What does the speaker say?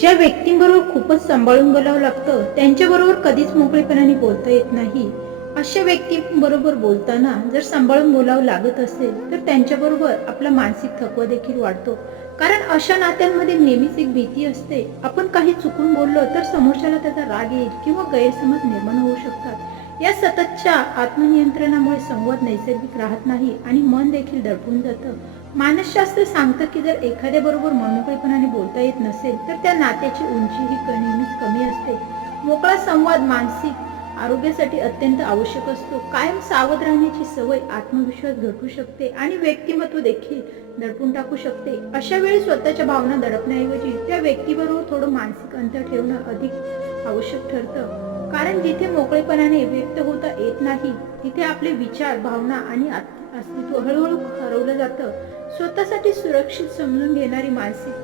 ज्या व्यक्तींबरोबर खूपच सांभाळून बोलावं लागतं त्यांच्याबरोबर कधीच मोकळेपणाने बोलता येत नाही. अशा व्यक्तींबरोबर बोलताना जर सांभाळून बोलावं लागत असेल तर त्यांच्याबरोबर आपला मानसिक थकवा देखील वाढतो. कारण अशा नात्यांमध्ये नेहमीच एक भीती असते, आपण काही चुकून बोललो तर समोरच्याला त्याचा राग येईल किंवा गैरसमज निर्माण होऊ शकतात. या सततच्या आत्मनियंत्रणामुळे संवाद नैसर्गिक राहत नाही आणि मन देखील दडपून जातं. मानसशास्त्र सांगतं की जर एखाद्या बरोबर मनमोकळेपणाने बोलता येत नसेल तर त्या नात्याची उंची ही नेहमीच कमी असते. मोकळा संवाद मानसिक आरोग्यासाठी अत्यंत आवश्यक असतो. कायम सावध राहण्याची सवय आत्मविश्वास घटू शकते आणि व्यक्तिमत्व देखील दडपून टाकू शकते. अशा वेळी स्वतःच्या भावना दडपण्याऐवजी त्या व्यक्तीबरोबर थोडं मानसिक अंतर ठेवणं अधिक आवश्यक ठरतं. कारण जिथे मोकळेपणाने व्यक्त होता येत नाही तिथे आपले विचार भावना आणि अस्तित्व हळूहळू हरवलं जातं. स्वतःसाठी सुरक्षित समजून घेणारी मानसिक